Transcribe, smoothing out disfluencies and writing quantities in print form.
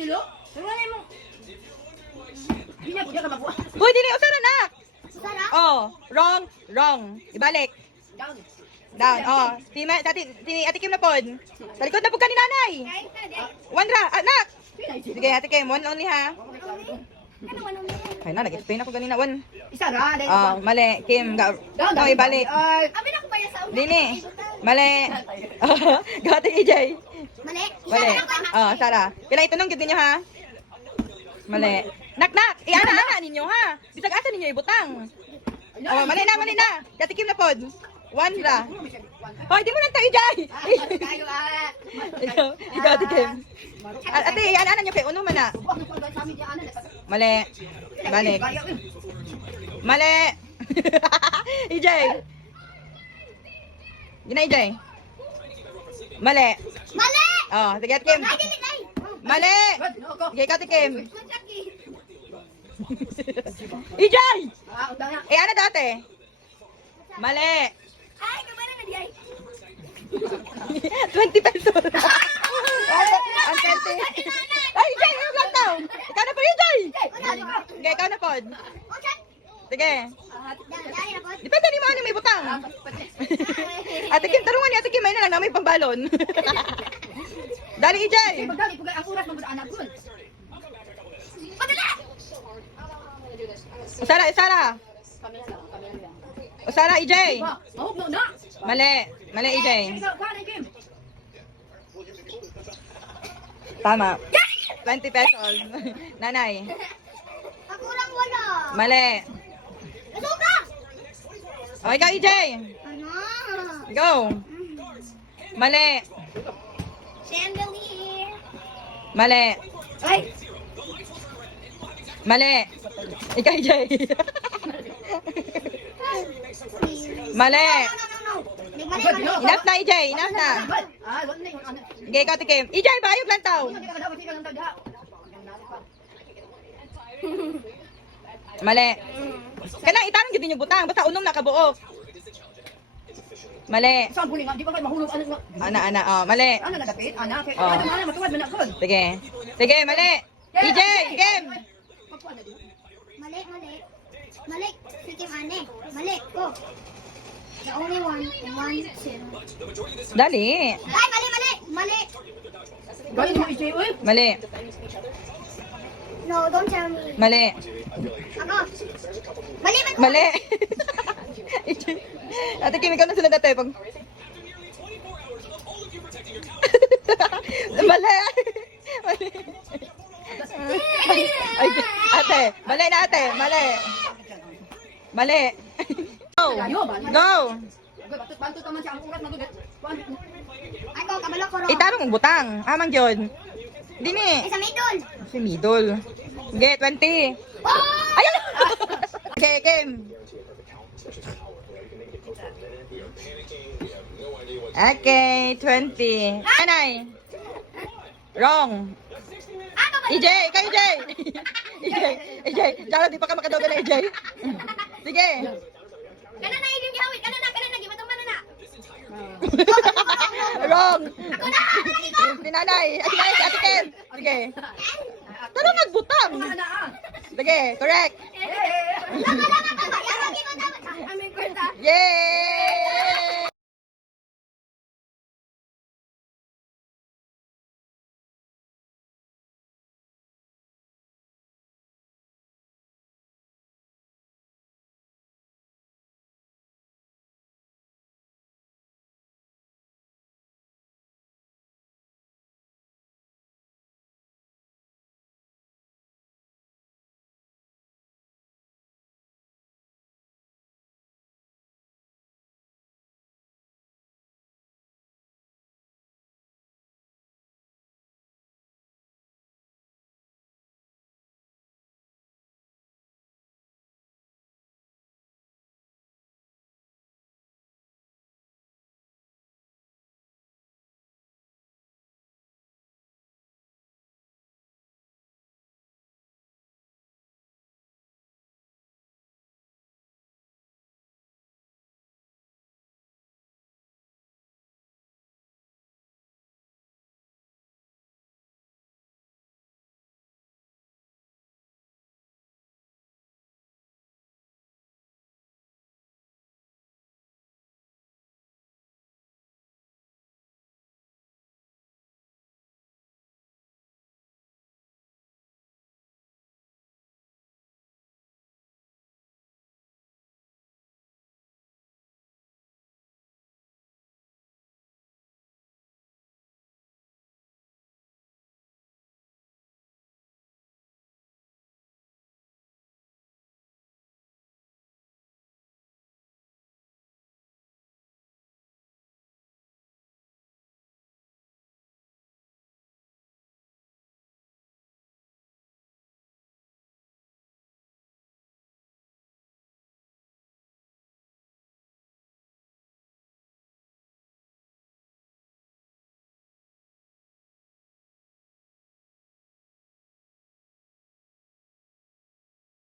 silo. Tungan mo. Hindi na ka mabuha. Hoy, dili usa na nak. Sarap. Oh, wrong. Ibalik. Down. Down. Oh, si Ate Kim na pod. Sa likod na pod ka ni nanay. Kain ka, day. One ra, anak. Sige, Ate Kim, one only ha. Ano man ulit? Ay na, nag-explain ako ganina. One. Isa ra. Oh, mali. Kim, no, ibalik. Abi na ko pa yan sa una. Dili. Mali. Gati EJ. Mali. Mali. Oh, Sara. Pila itunong gid ninyo ha. Mali. Nak. Iana ninyo ha. Bisag asa ninyo ibutang. Oh, mali na. Ate Kim na pod. One ra. Hoy, di mo lang tayo EJ. Tayo Ikaw, Ate Kim. Ate, iana nyo kay uno man na. Mali. Balik. Mali. EJ. Gina EJ. Mali. Mali! Oh, sige Ate Kim. Ay, dili, ay. Mali. Sige Ate Kim. Kutsaki. EJ. Ah, undang na. Ano dati? Mali. Ay, kumana na di ay. 20 pesos. Ang 20. Ay, EJ, yung lang daw. Ikaw na po, EJ. Sige, ikaw na po. Okay. Sige. Dali na po. Depende ni mo ano may butang. Ate Kim, tarungan ni Ate Kim, may na lang na may pambalon. Dali, EJ. Pagdali pugay ang oras mo anak kun. Padala! Sara. O Sara, EJ. Mahog mo na. Mali, EJ. Ikaw ka na Kim. Tama. 20 pesos. Nanay. Ako lang wala. Mali. Masuka! O, ikaw, EJ. Ano? Go. Mali. Chandelier. Mali. Ay. Mali. Ikaw, EJ. Mali. No. Mali. Enough na, EJ. Enough na. Ah, wala na yung anak. Sige, ikaw, Tikim. EJ, bayog lang tao. Hindi ka dapat ka lang tagda. Mali. Kanang itanong gid ninyo butang basta unong nakabuok. Mali. Saan buling di pa kay mahulog anak. Ana, oh, mali. Ano na dapit? Anak. Oh. Ano man matuwad man kun. Sige. Sige, mali. EJ, game. Mali. Mali. Sige, mali. Mali. Go. The only one. Two. Dali. Ay, mali. Gali mo isi oy. Mali. No, don't tell me. Mali. Ako. Mali. Mali. Ate Kim, ikaw na sunod ate. Pag... Mali. Mali. Ay, ate, mali na ate. Mali. Go. Go. Bantu taman siya ang urat magudet. Ako, kabalo ko ro. Itarong mong butang. Amang yun. Dini. Isa middle. Si Midol. Sige, 20. Oh! Ayun! Okay, game. Okay, 20. Anay. Wrong. Ako ba? EJ, ikaw EJ. EJ. Dara, di pa ka makadoga na EJ. Sige. Kana na yung gihawit. Kana na. Gimatong mana na. Wrong. Ako na. Si Nanay. Si Nanay, si Ate Ken. Sige. Tara magbutang. Sige, correct. Lama. Yaman, gimatong. Amin ko ta. Yay!